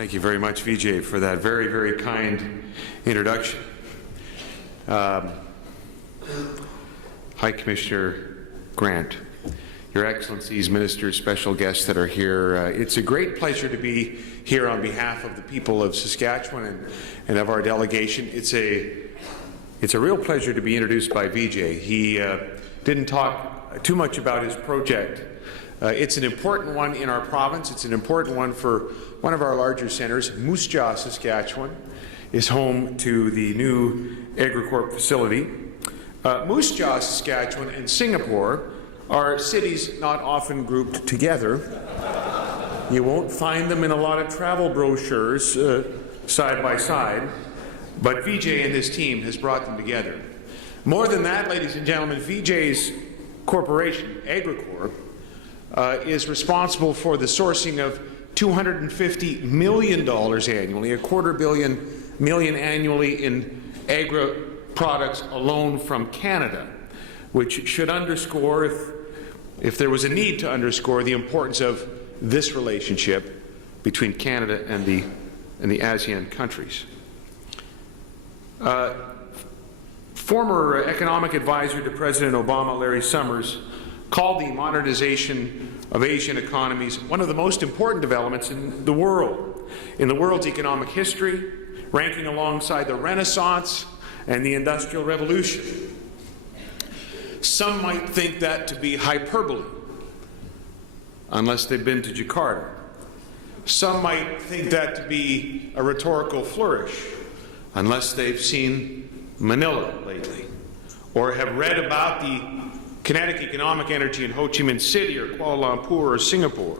Thank you very much, Vijay, for that very, very kind introduction. Hi, Commissioner Grant, Your Excellencies, Ministers, special guests that are here. It's a great pleasure to be here on behalf of the people of Saskatchewan and of our delegation. It's a real pleasure to be introduced by Vijay. He didn't talk too much about his project. It's an important one in our province. It's an important one for one of our larger centres. Moose Jaw, Saskatchewan, is home to the new AgriCorp facility. Moose Jaw, Saskatchewan, and Singapore are cities not often grouped together. You won't find them in a lot of travel brochures side by side, but Vijay and his team has brought them together. More than that, ladies and gentlemen, Vijay's corporation, AgriCorp, is responsible for the sourcing of $250 million annually, $250 million annually in agri-products alone from Canada, which should underscore, if there was a need to underscore, the importance of this relationship between Canada and the ASEAN countries. Former economic advisor to President Obama, Larry Summers, called the modernization of Asian economies one of the most important developments in the world's economic history, ranking alongside the Renaissance and the Industrial Revolution. Some might think that to be hyperbole, unless they've been to Jakarta. Some might think that to be a rhetorical flourish, unless they've seen Manila lately, or have read about the kinetic economic energy in Ho Chi Minh City or Kuala Lumpur or Singapore.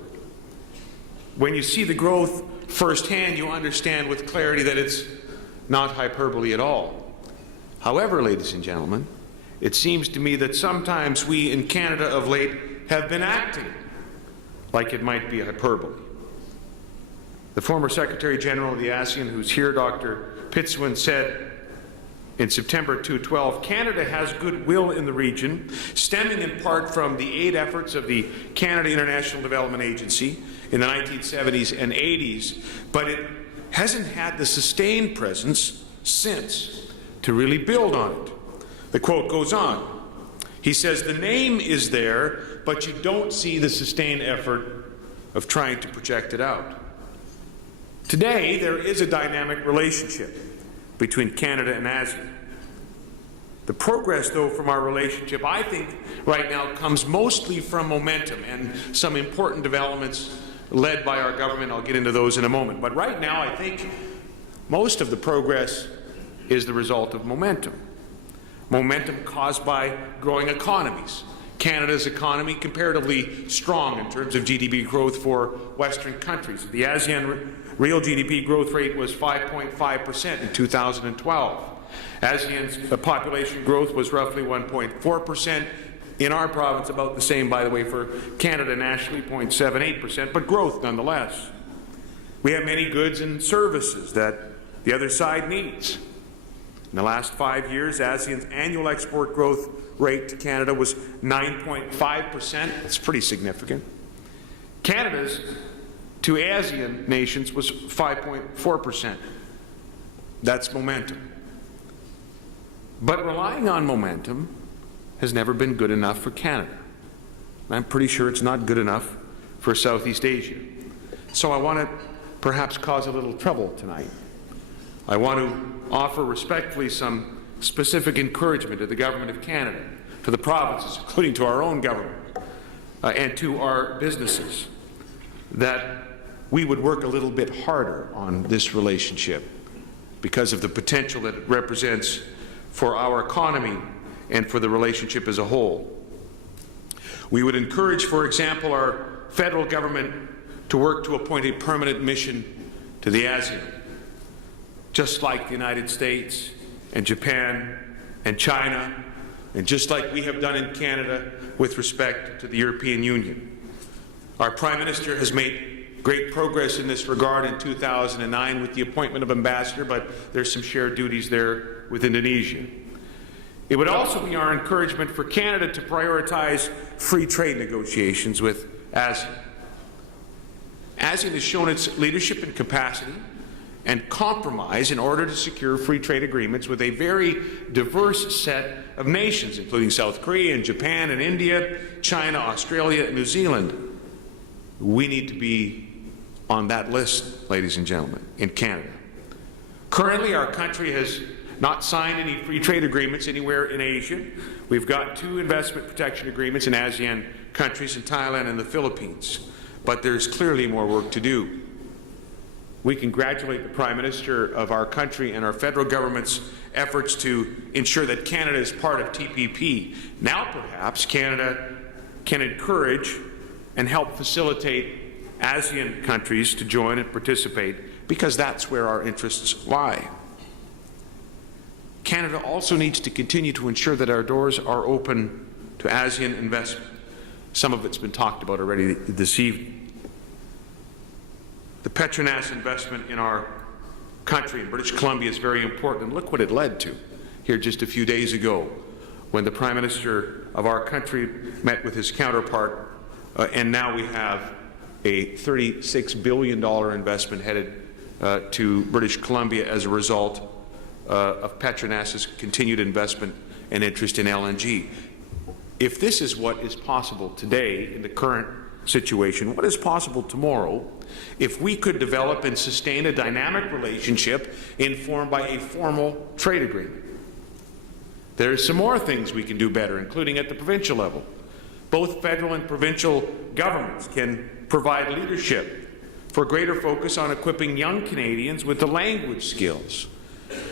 When you see the growth firsthand, you understand with clarity that it's not hyperbole at all. However, ladies and gentlemen, it seems to me that sometimes we in Canada of late have been acting like it might be hyperbole. The former Secretary General of the ASEAN, who's here, Dr. Pitsuwan, said in September 2012, Canada has goodwill in the region, stemming in part from the aid efforts of the Canada International Development Agency in the 1970s and 80s, but it hasn't had the sustained presence since to really build on it. The quote goes on. He says, the name is there, but you don't see the sustained effort of trying to project it out. Today, there is a dynamic relationship between Canada and ASEAN. The progress, though, from our relationship, I think, right now, comes mostly from momentum and some important developments led by our government. I'll get into those in a moment. But right now, I think most of the progress is the result of momentum. Momentum caused by growing economies. Canada's economy comparatively strong in terms of GDP growth for Western countries. The ASEAN real GDP growth rate was 5.5% in 2012. ASEAN's population growth was roughly 1.4%. In our province, about the same, by the way, for Canada nationally, 0.78%, but growth nonetheless. We have many goods and services that the other side needs. In the last 5 years, ASEAN's annual export growth rate to Canada was 9.5%. That's pretty significant. Canada's to ASEAN nations was 5.4%. That's momentum. But relying on momentum has never been good enough for Canada. I'm pretty sure it's not good enough for Southeast Asia. So I want to perhaps cause a little trouble tonight. I want to offer respectfully some specific encouragement to the Government of Canada, to the provinces, including to our own government, and to our businesses, that we would work a little bit harder on this relationship because of the potential that it represents for our economy and for the relationship as a whole. We would encourage, for example, our federal government to work to appoint a permanent mission to the ASEAN, just like the United States and Japan and China, and just like we have done in Canada with respect to the European Union. Our Prime Minister has made great progress in this regard in 2009 with the appointment of ambassador, but there's some shared duties there with Indonesia. It would also be our encouragement for Canada to prioritize free trade negotiations with ASEAN. ASEAN has shown its leadership and capacity and compromise in order to secure free trade agreements with a very diverse set of nations, including South Korea and Japan and India, China, Australia, and New Zealand. We need to be on that list, ladies and gentlemen, in Canada. Currently, our country has not signed any free trade agreements anywhere in Asia. We've got 2 investment protection agreements in ASEAN countries, in Thailand and the Philippines. But there's clearly more work to do. We congratulate the Prime Minister of our country and our federal government's efforts to ensure that Canada is part of TPP. Now perhaps Canada can encourage and help facilitate ASEAN countries to join and participate, because that's where our interests lie. Canada also needs to continue to ensure that our doors are open to ASEAN investment. Some of it's been talked about already this evening. The Petronas investment in our country, in British Columbia, is very important. And look what it led to here just a few days ago, when the Prime Minister of our country met with his counterpart, and now we have a $36 billion investment headed to British Columbia as a result of Petronas's continued investment and interest in LNG. If this is what is possible today in the current situation, what is possible tomorrow if we could develop and sustain a dynamic relationship informed by a formal trade agreement? There are some more things we can do better, including at the provincial level. Both federal and provincial governments can provide leadership for greater focus on equipping young Canadians with the language skills,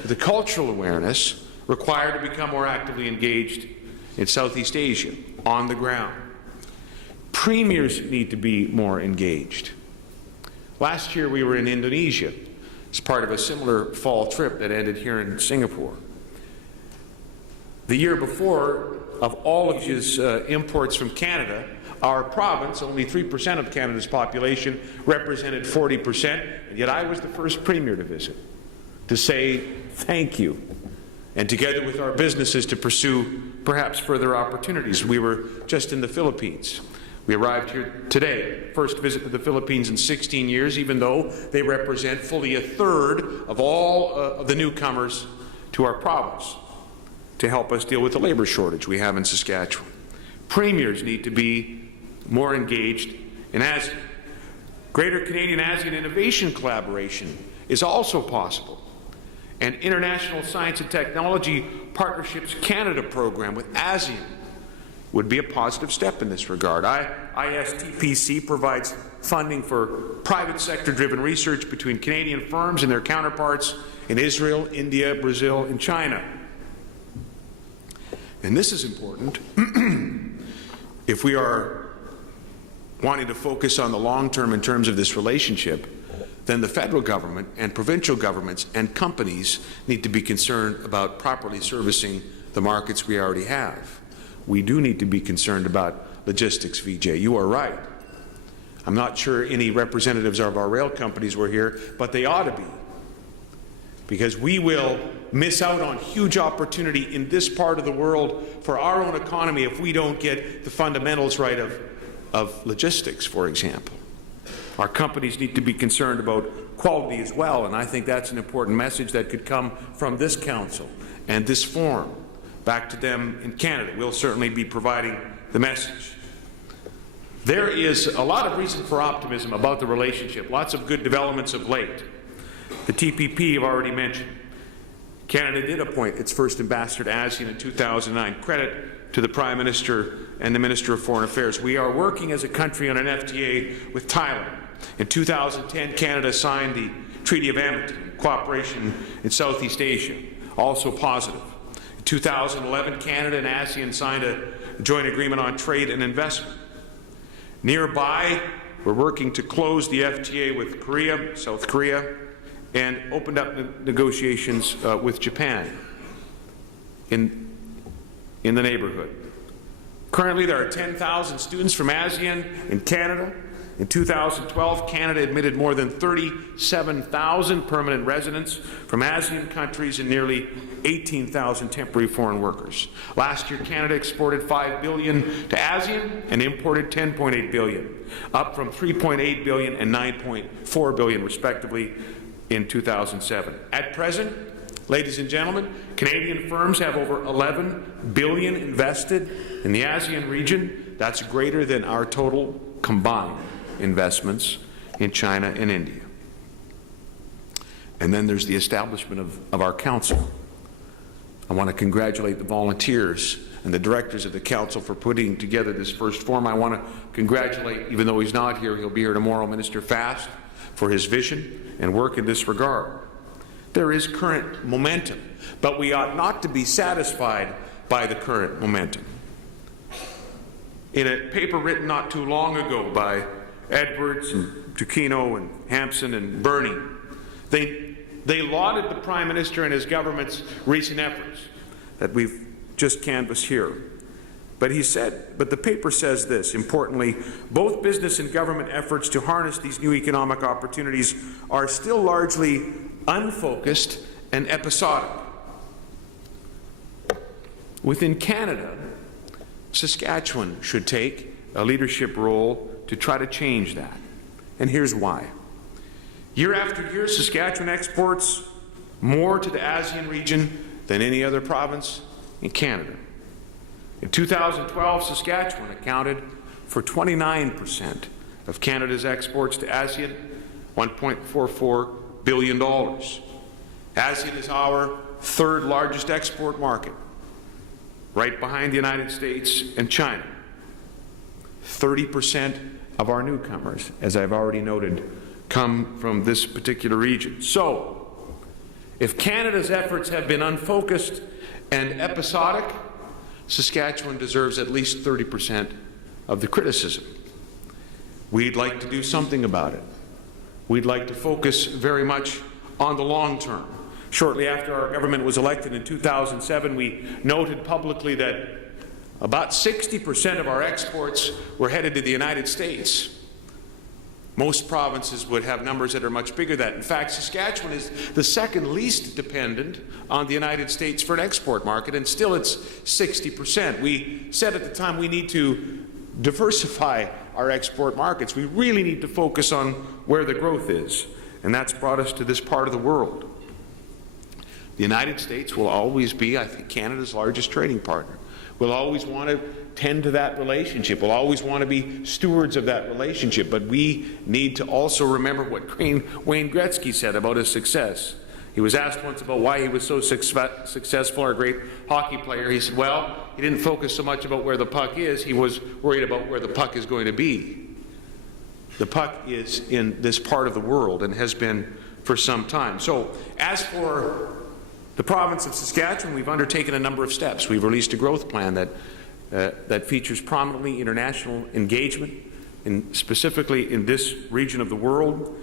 the cultural awareness required to become more actively engaged in Southeast Asia on the ground. Premiers need to be more engaged. Last year we were in Indonesia as part of a similar fall trip that ended here in Singapore. The year before, of all of his imports from Canada, our province, only 3% of Canada's population, represented 40%, and yet I was the first Premier to visit, to say thank you, and together with our businesses to pursue perhaps further opportunities. We were just in the Philippines. We arrived here today, first visit to the Philippines in 16 years, even though they represent fully a third of all of the newcomers to our province, to help us deal with the labor shortage we have in Saskatchewan. Premiers need to be more engaged in ASEAN. Greater Canadian-ASEAN innovation collaboration is also possible. And International Science and Technology Partnerships Canada program with ASEAN would be a positive step in this regard. ISTPC provides funding for private sector-driven research between Canadian firms and their counterparts in Israel, India, Brazil, and China. And this is important if we are wanting to focus on the long term in terms of this relationship. Then the federal government and provincial governments and companies need to be concerned about properly servicing the markets we already have. We do need to be concerned about logistics, Vijay. You are right. I'm not sure any representatives of our rail companies were here, but they ought to be, because we will miss out on huge opportunity in this part of the world for our own economy if we don't get the fundamentals right of logistics, for example. Our companies need to be concerned about quality as well, and I think that's an important message that could come from this Council and this forum back to them in Canada. We'll certainly be providing the message. There is a lot of reason for optimism about the relationship, lots of good developments of late. The TPP I've already mentioned. Canada did appoint its first ambassador to ASEAN in 2009. Credit to the Prime Minister and the Minister of Foreign Affairs. We are working as a country on an FTA with Thailand. In 2010, Canada signed the Treaty of Amity, cooperation in Southeast Asia, also positive. In 2011, Canada and ASEAN signed a joint agreement on trade and investment. Nearby, we're working to close the FTA with Korea, South Korea, and opened up negotiations with Japan in the neighborhood. Currently, there are 10,000 students from ASEAN in Canada, In 2012, Canada admitted more than 37,000 permanent residents from ASEAN countries and nearly 18,000 temporary foreign workers. Last year, Canada exported $5 billion to ASEAN and imported $10.8 billion, up from $3.8 billion and $9.4 billion, respectively, in 2007. At present, ladies and gentlemen, Canadian firms have over $11 billion invested in the ASEAN region. That's greater than our total combined investments in China and India. And then there's the establishment of our council. I want to congratulate the volunteers and the directors of the council for putting together this first forum. I want to congratulate, even though he's not here, he'll be here tomorrow, Minister Fast, for his vision and work in this regard. There is current momentum, but we ought not to be satisfied by the current momentum. In a paper written not too long ago by Edwards and Duquino and Hampson and Burney, they lauded the Prime Minister and his government's recent efforts that we've just canvassed here. But the paper says this, importantly, both business and government efforts to harness these new economic opportunities are still largely unfocused and episodic. Within Canada, Saskatchewan should take a leadership role to try to change that. And here's why. Year after year, Saskatchewan exports more to the ASEAN region than any other province in Canada. In 2012, Saskatchewan accounted for 29% of Canada's exports to ASEAN, $1.44 billion. ASEAN is our third largest export market, right behind the United States and China. 30% of our newcomers, as I've already noted, come from this particular region. So, if Canada's efforts have been unfocused and episodic, Saskatchewan deserves at least 30% of the criticism. We'd like to do something about it. We'd like to focus very much on the long term. Shortly after our government was elected in 2007, we noted publicly that about 60% of our exports were headed to the United States. Most provinces would have numbers that are much bigger than that. In fact, Saskatchewan is the second least dependent on the United States for an export market, and still it's 60%. We said at the time we need to diversify our export markets. We really need to focus on where the growth is, and that's brought us to this part of the world. The United States will always be, I think, Canada's largest trading partner. We'll always want to tend to that relationship. We'll always want to be stewards of that relationship. But we need to also remember what Wayne Gretzky said about his success. He was asked once about why he was so successful, our great hockey player. He said, well, he didn't focus so much about where the puck is. He was worried about where the puck is going to be. The puck is in this part of the world and has been for some time. So as for the province of Saskatchewan, we've undertaken a number of steps. We've released a growth plan that features prominently international engagement, specifically in this region of the world.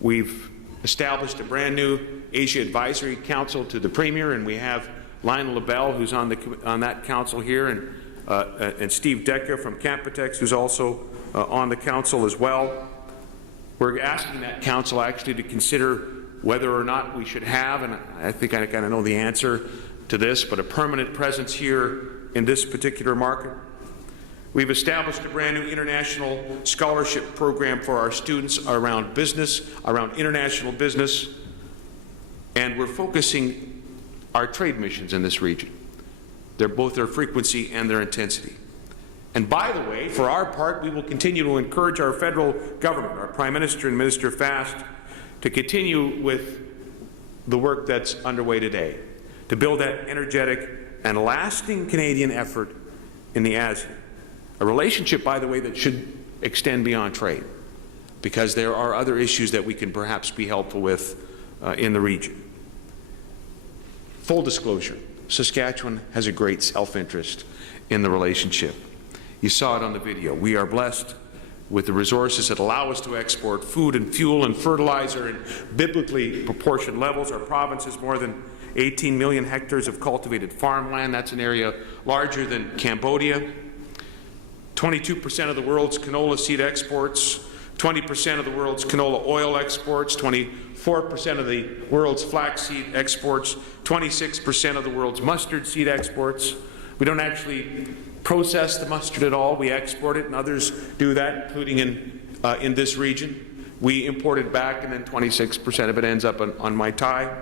We've established a brand new Asia Advisory Council to the Premier, and we have Lionel LaBelle, who's on that council here, and Steve Detka from Campotex, who's also on the council as well. We're asking that council actually to consider whether or not we should have, and I think I kind of know the answer to this, but a permanent presence here in this particular market. We've established a brand new international scholarship program for our students around business, around international business, and we're focusing our trade missions in this region. They're both their frequency and their intensity. And by the way, for our part, we will continue to encourage our federal government, our Prime Minister and Minister Fast, to continue with the work that's underway today, to build that energetic and lasting Canadian effort in the ASEAN. A relationship, by the way, that should extend beyond trade, because there are other issues that we can perhaps be helpful with in the region. Full disclosure, Saskatchewan has a great self-interest in the relationship. You saw it on the video. We are blessed with the resources that allow us to export food and fuel and fertilizer in biblically proportioned levels. Our province has more than 18 million hectares of cultivated farmland. That's an area larger than Cambodia. 22% of the world's canola seed exports 20% of the world's canola oil exports, 24% of the world's flaxseed exports, 26% of the world's mustard seed exports. We don't actually process the mustard at all. We export it, and others do that, including in this region. We import it back, and then 26% of it ends up on my tie.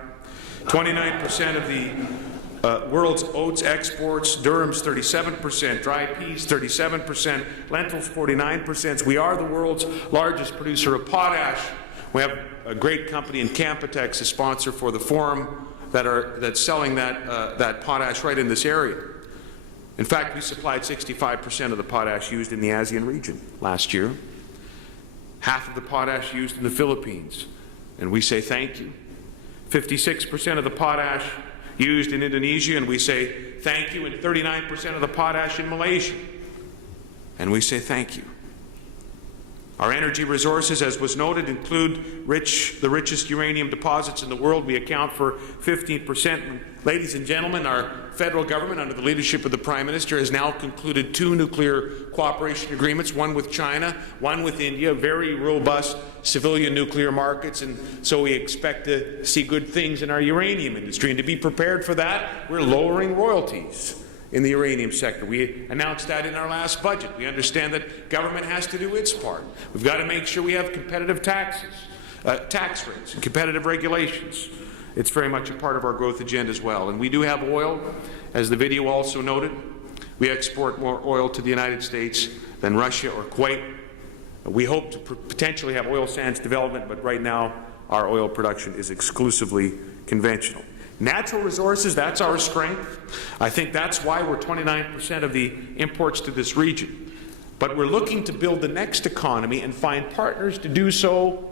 29% of the world's oats exports, durums 37%, dry peas 37%, lentils 49%. We are the world's largest producer of potash. We have a great company in Canpotex, a sponsor for the forum, that's selling that potash right in this area. In fact, we supplied 65% of the potash used in the ASEAN region last year. Half of the potash used in the Philippines, and we say thank you. 56% of the potash used in Indonesia, and we say thank you, and 39% of the potash in Malaysia, and we say thank you. Our energy resources, as was noted, include the richest uranium deposits in the world. We account for 15%. And ladies and gentlemen, our federal government, under the leadership of the Prime Minister, has now concluded 2 nuclear cooperation agreements, one with China, one with India, very robust civilian nuclear markets, and so we expect to see good things in our uranium industry. And to be prepared for that, we're lowering royalties in the uranium sector. We announced that in our last budget. We understand that government has to do its part. We've got to make sure we have competitive tax rates and competitive regulations. It's very much a part of our growth agenda as well. And we do have oil, as the video also noted. We export more oil to the United States than Russia or Kuwait. We hope to potentially have oil sands development, but right now our oil production is exclusively conventional. Natural resources, that's our strength. I think that's why we're 29% of the imports to this region. But we're looking to build the next economy and find partners to do so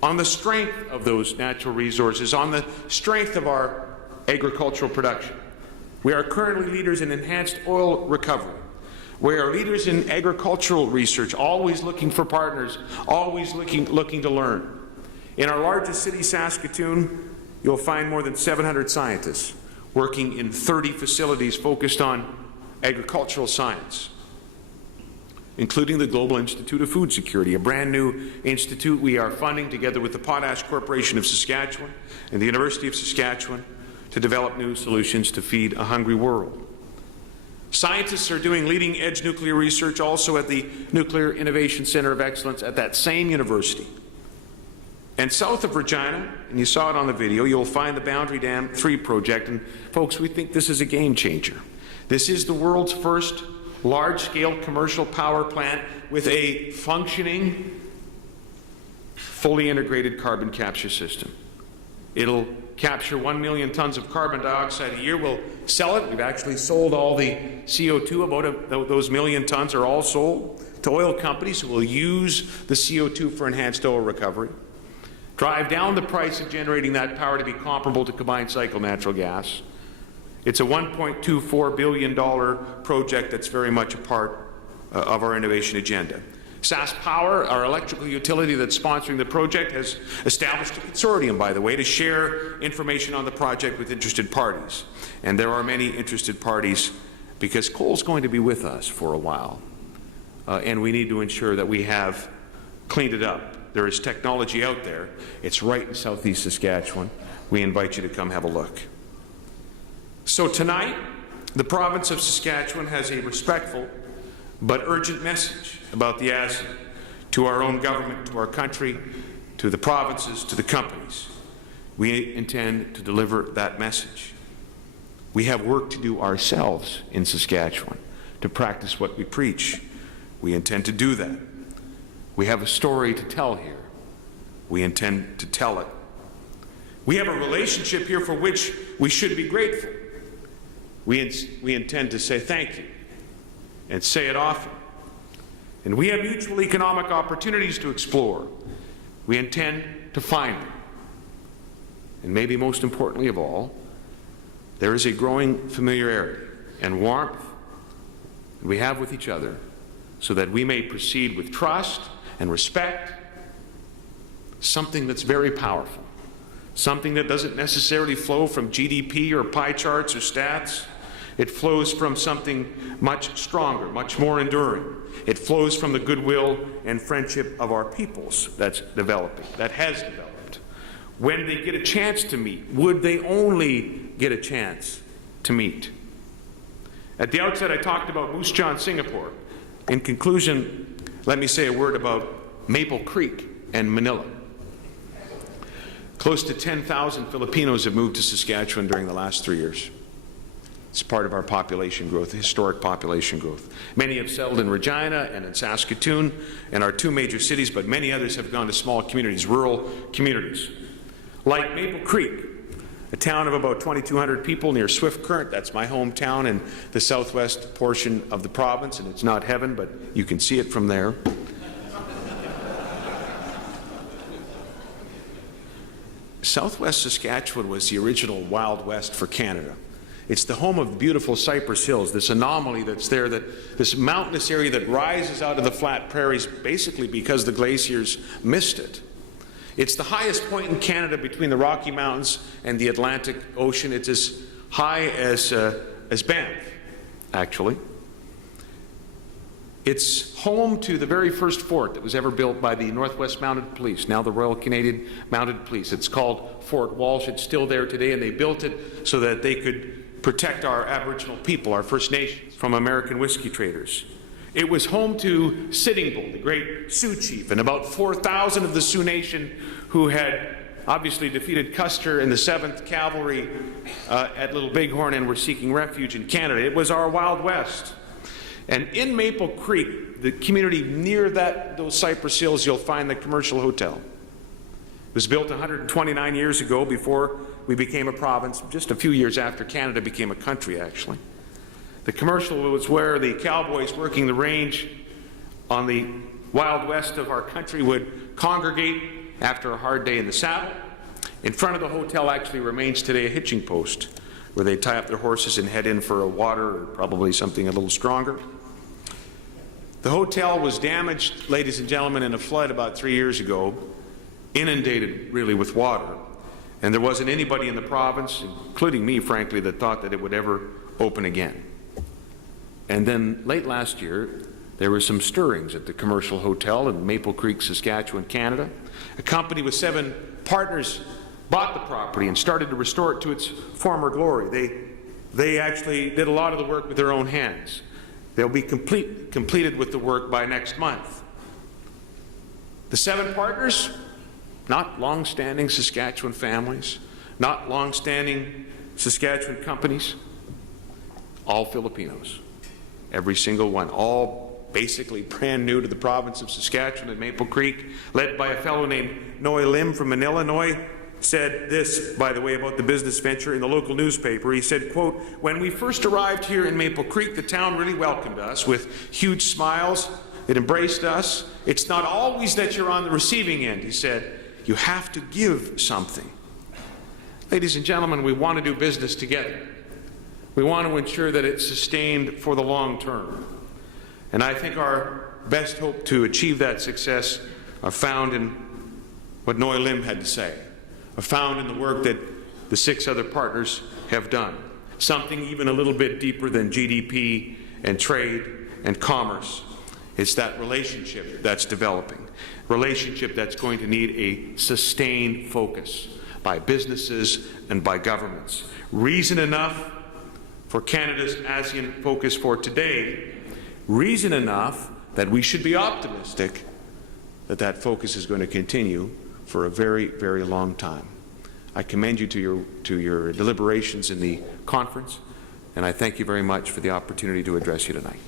on the strength of those natural resources, on the strength of our agricultural production. We are currently leaders in enhanced oil recovery. We are leaders in agricultural research, always looking for partners, always looking to learn. In our largest city, Saskatchewan, you'll find more than 700 scientists working in 30 facilities focused on agricultural science, including the Global Institute of Food Security, a brand new institute we are funding together with the Potash Corporation of Saskatchewan and the University of Saskatchewan to develop new solutions to feed a hungry world. Scientists are doing leading-edge nuclear research also at the Nuclear Innovation Center of Excellence at that same university. And south of Regina, and you saw it on the video, you'll find the Boundary Dam 3 project. And folks, we think this is a game changer. This is the world's first large-scale commercial power plant with a functioning, fully integrated carbon capture system. It'll capture 1 million tons of carbon dioxide a year. We'll sell it. We've actually sold all the CO2. About those million tons are all sold to oil companies who will use the CO2 for enhanced oil recovery. Drive down the price of generating that power to be comparable to combined cycle natural gas. It's a $1.24 billion project that's very much a part of our innovation agenda. SaskPower, our electrical utility that's sponsoring the project, has established a consortium, by the way, to share information on the project with interested parties. And there are many interested parties because coal's going to be with us for a while. And we need to ensure that we have cleaned it up. There is technology out there. It's right in southeast Saskatchewan. We invite you to come have a look. So tonight, the province of Saskatchewan has a respectful but urgent message about the ASEAN to our own government, to our country, to the provinces, to the companies. We intend to deliver that message. We have work to do ourselves in Saskatchewan to practice what we preach. We intend to do that. We have a story to tell here. We intend to tell it. We have a relationship here for which we should be grateful. We intend to say thank you and say it often. And we have mutual economic opportunities to explore. We intend to find them. And maybe most importantly of all, there is a growing familiarity and warmth that we have with each other so that we may proceed with trust and respect, something that's very powerful, something that doesn't necessarily flow from GDP or pie charts or stats. It flows from something much stronger, much more enduring. It flows from the goodwill and friendship of our peoples that's developing, that has developed. When they get a chance to meet, would they only get a chance to meet? At the outset, I talked about Moose Jaw, Singapore. In conclusion, let me say a word about Maple Creek and Manila. Close to 10,000 Filipinos have moved to Saskatchewan during the last 3 years. It's part of our population growth, historic population growth. Many have settled in Regina and in Saskatoon and our two major cities, but many others have gone to small communities, rural communities. Like Maple Creek, a town of about 2,200 people near Swift Current. That's my hometown in the southwest portion of the province, and it's not heaven, but you can see it from there. Southwest Saskatchewan was the original Wild West for Canada. It's the home of beautiful Cypress Hills, this anomaly that's there, this mountainous area that rises out of the flat prairies basically because the glaciers missed it. It's the highest point in Canada between the Rocky Mountains and the Atlantic Ocean. It's as high as Banff, actually. It's home to the very first fort that was ever built by the Northwest Mounted Police, now the Royal Canadian Mounted Police. It's called Fort Walsh. It's still there today, and they built it so that they could protect our Aboriginal people, our First Nations, from American whiskey traders. It was home to Sitting Bull, the great Sioux chief, and about 4,000 of the Sioux Nation who had obviously defeated Custer in the 7th Cavalry at Little Bighorn and were seeking refuge in Canada. It was our Wild West. And in Maple Creek, the community near those Cypress Hills, you'll find the Commercial Hotel. It was built 129 years ago, before we became a province, just a few years after Canada became a country, actually. The Commercial was where the cowboys working the range on the Wild West of our country would congregate after a hard day in the saddle. In front of the hotel actually remains today a hitching post where they tie up their horses and head in for a water or probably something a little stronger. The hotel was damaged, ladies and gentlemen, in a flood about 3 years ago, inundated really with water. And there wasn't anybody in the province, including me, frankly, that thought that it would ever open again. And then late last year, there were some stirrings at the Commercial Hotel in Maple Creek, Saskatchewan, Canada. A company with 7 partners bought the property and started to restore it to its former glory. They actually did a lot of the work with their own hands. They'll be completed with the work by next month. The 7 partners, not long-standing Saskatchewan families, not long-standing Saskatchewan companies, all Filipinos. Every single one, all basically brand new to the province of Saskatchewan and Maple Creek, led by a fellow named Noy Lim from Manila. Noy said this, by the way, about the business venture in the local newspaper. He said, quote, "When we first arrived here in Maple Creek, the town really welcomed us with huge smiles. It embraced us. It's not always that you're on the receiving end," he said. "You have to give something." Ladies and gentlemen, we want to do business together. We want to ensure that it's sustained for the long term. And I think our best hope to achieve that success are found in what Noy Lim had to say, are found in the work that the 6 other partners have done. Something even a little bit deeper than GDP and trade and commerce. It's that relationship that's developing, relationship that's going to need a sustained focus by businesses and by governments. Reason enough for Canada's ASEAN focus for today, reason enough that we should be optimistic that that focus is going to continue for a very, very long time. I commend you to your deliberations in the conference, and I thank you very much for the opportunity to address you tonight.